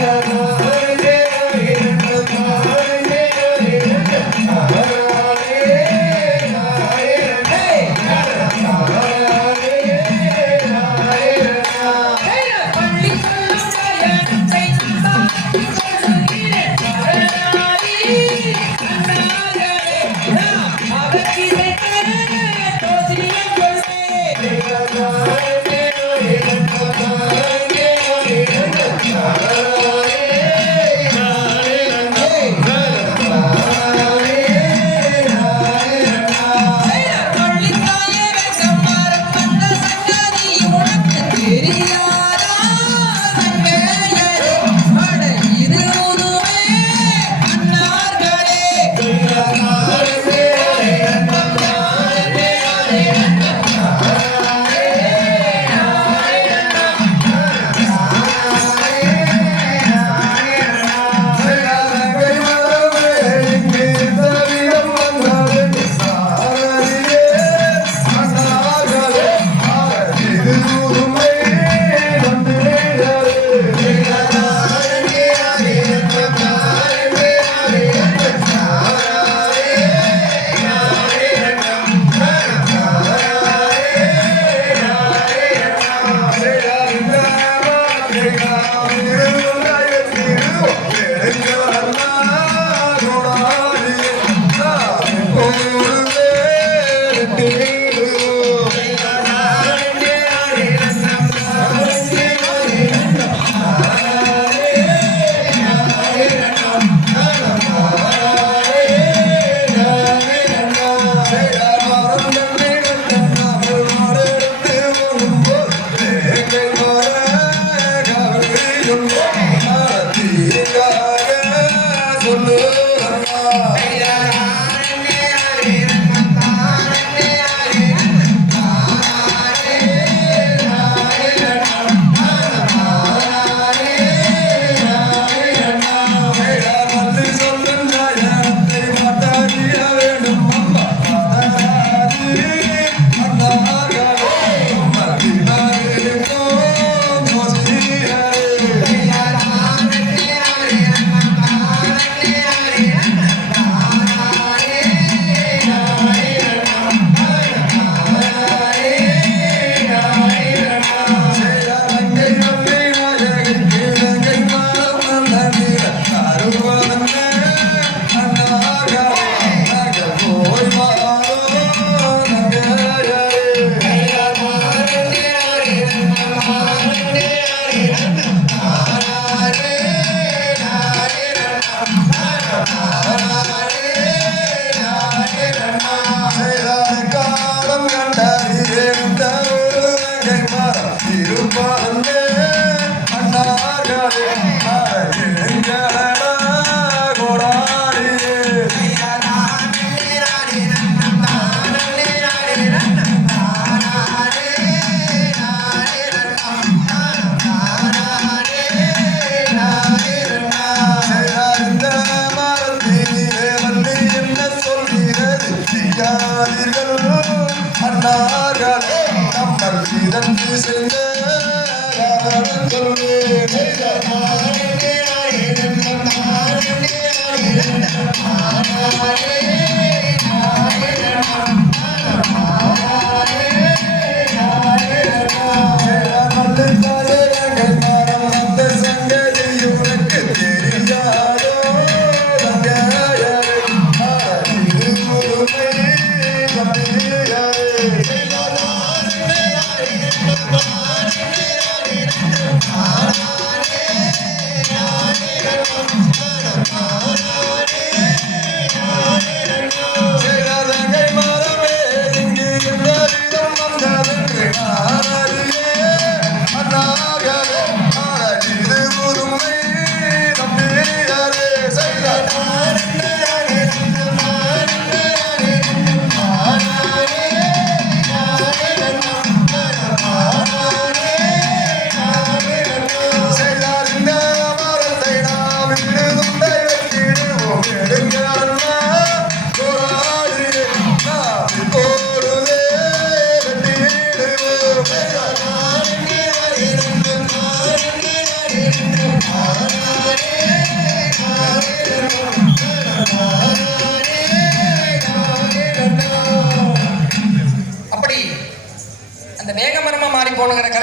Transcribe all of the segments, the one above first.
Hare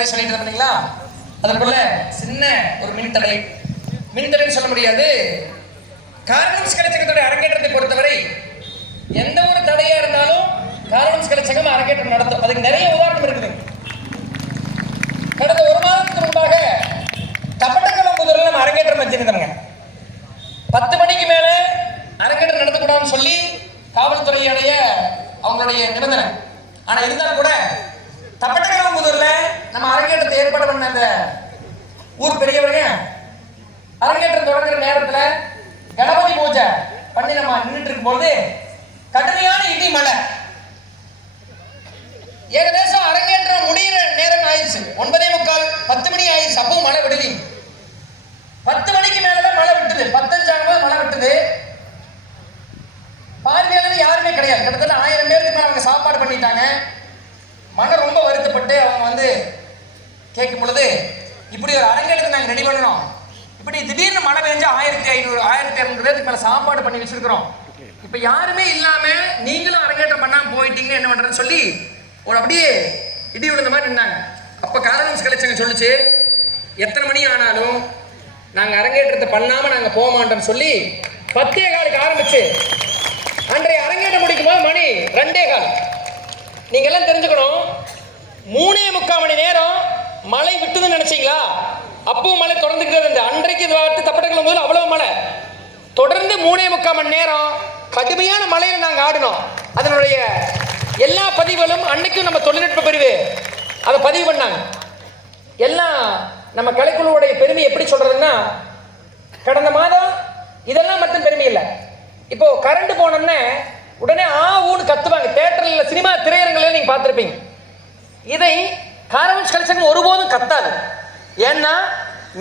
முன்னாடி சொல்லிட்டு இருந்தீங்களா, அதற்குள்ள சின்ன ஒரு மின்தடைன்னு சொல்ல முடியாது. கார்மெண்ட்ஸ் கலைச்சங்கத்துடைய அரங்கேற்றத்தை பொறுத்தவரை எந்த ஒரு தடையா இருந்தாலும் கார்மெண்ட்ஸ் கலைச்சங்கம் அரங்கேற்றம் நடத்தும். அதுக்கு நிறைய உதாரணம் இருக்குது. கடந்த ஒரு மாதத்துக்கு முன்பாக தப்பட்டக்கலம்புதூரில் நம்ம அரங்கேற்றம் வச்சிருந்தோங்க. 10 மணிக்கு மேல அரங்கேற்றம் நடத்தக்கூடாதுன்னு சொல்லி காவல்துறையுடைய அவங்களுடைய நிபந்தனை. ஆனா இருந்தாலும் கூட தப்பட்டக்கலம்புதூர்ல நம்ம அரங்கேற்றத்தை ஏற்பாடு பண்ண அந்த ஊர் பெரியவங்க அரங்கேற்றம் தொடங்குற நேரத்துல கணபதி பூஜை பண்ணி நம்ம நின்றுட்டு இருக்கும்போது கடுமையான இடி மழை. ஏகதேசம் அரங்கேற்றம் முடிகிற நேரம் ஆயிடுச்சு. 9:45 10 மணி ஆயிடுச்சு. அப்பவும் மழை விடலி. 10 மணிக்கு மேலதான் மழை விட்டுது. 10:05 மழை விட்டுது. பார்வையாளர் யாருமே கிடையாது. கிட்டத்தட்ட 1000 பேருக்கு மேல அவங்க சாப்பாடு பண்ணிட்டாங்க. மழை ரொம்ப வருத்தப்பட்டு அவங்க கேட்கும் பொழுது, இப்படி ஒரு அரங்கேற்றத்தை நாங்கள் ரெடி பண்ணணும், இப்படி திடீர்னு மழை பெஞ்சா 1500 1200 பேருக்கு மேல சாப்பாடு பண்ணி வச்சிருக்கிறோம், இப்ப யாருமே இல்லாம நீங்களும் அரங்கேற்றம் பண்ணாம போயிட்டீங்கன்னு என்ன பண்றதுன்னு சொல்லி ஒரு அப்படியே இடி விழுந்த மாதிரி நின்னாங்க. அப்ப கார்மெண்ட்ஸ் கலைச்சங்கம் சொல்லிச்சு, எத்தனை மணி ஆனாலும் நாங்க அரங்கேற்றத்தை பண்ணாம நாங்க போக மாட்டோம்னு சொல்லி 10:15 ஆரம்பிச்சு அன்றைய அரங்கேற்றம் முடிக்கும் போது மணி 2:15. நீங்க எல்லாம் தெரிஞ்சுக்கணும், 3:45 மணி நேரம் மழை விட்டுதுன்னு நினைச்சீங்களா? அப்பவும் மழை தொடர்ந்துக்கிட்டே இருந்தது. அன்றைக்கு தப்பட்டக்கலம் போது அவ்வளவு மழை தொடர்ந்து 3:45 மணி நேரம் கடுமையான மழையில நாங்க ஆடினோம். அதனுடைய எல்லா பதிவுகளும் அன்னைக்கும் நம்ம தொழில்நுட்ப பிரிவு அதை பதிவு பண்ணாங்க. எல்லாம் நம்ம கலைக்குழுவுடைய பெருமை எப்படி சொல்றதுன்னா, கடந்த மாதம் இதெல்லாம் மட்டும் பெருமை இல்லை. இப்போ கரண்ட் போனோம்னா உடனே ஊன்னு கத்துவாங்க. தியேட்டர்ல சினிமா திரையரங்குல நீங்க பார்த்திருப்பீங்க. இதை கார்மெண்ட்ஸ் கலைச்சங்கம் ஒருபோதும் கத்தாது. ஏன்னா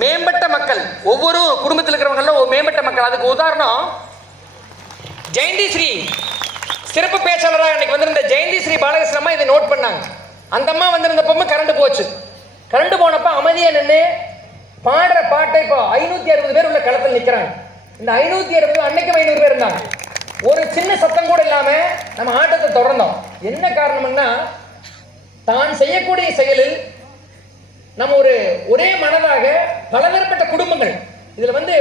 மேம்பட்ட மக்கள், ஒவ்வொரு குடும்பத்தில் இருக்கிறவங்களும் மேம்பட்ட மக்கள். அதுக்கு உதாரணம் ஜெயந்தி ஸ்ரீ சிறப்பு பேச்சாளராக அன்னைக்கு வந்திருந்த ஜெயந்தி ஸ்ரீ பாலகிருஷ்ணம்மா இதை நோட் பண்ணாங்க. அந்த அம்மா வந்திருந்தப்போ கரண்ட் போச்சு. கரண்ட் போனப்ப அமைதியா நின்று பாடுற பாட்டை இப்போ 560 பேர் உள்ள களத்தில் நிற்கிறாங்க. இந்த 560 அன்னைக்கும் 500 பேர் இருந்தாங்க. ஒரு சின்ன சத்தம் கூட இல்லாம நம்ம ஆட்டத்தை தொடர்ந்தோம். என்ன காரணம்னா, தான் செய்யக்கூடிய செயலில் நம்ம ஒரே மனதாக பலதரப்பட்ட குடும்பங்கள். இதுல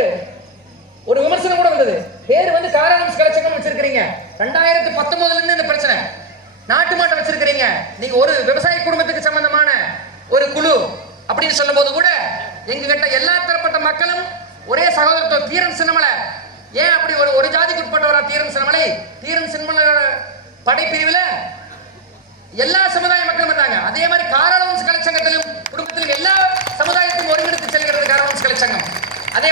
ஒரு விமர்சனம் கூட வந்தது. பேர் கார்மெண்ட்ஸ் கலைச்சங்கம் வச்சிருக்கிறீங்க, 2019 இருந்து இந்த பிரச்சனை, நாட்டு மாட்டை வச்சிருக்கிறீங்க, நீங்க ஒரு விவசாய குடும்பத்துக்கு சம்பந்தமான ஒரு குழு அப்படின்னு சொல்லும் போது கூட எங்க கிட்ட எல்லா தரப்பட்ட மக்களும் ஒரே சகோதரத்துவம். தீரன் சின்னமலை ஏன் அப்படி ஒரு ஜாதிக்கு உட்பட்டவரா? தீரன் சின்னமலை படைப்பிரிவுல எல்லா சமுதாய மக்களும் வந்தாங்க. அதே மாதிரி கார்மெண்ட்ஸ் கலைச்சங்கத்திலும் குடும்பத்திலும் எல்லா சமுதாயத்தையும் ஒருங்கிணைத்து செல்கிறது கார்மெண்ட்ஸ் கலைச்சங்கம். அதே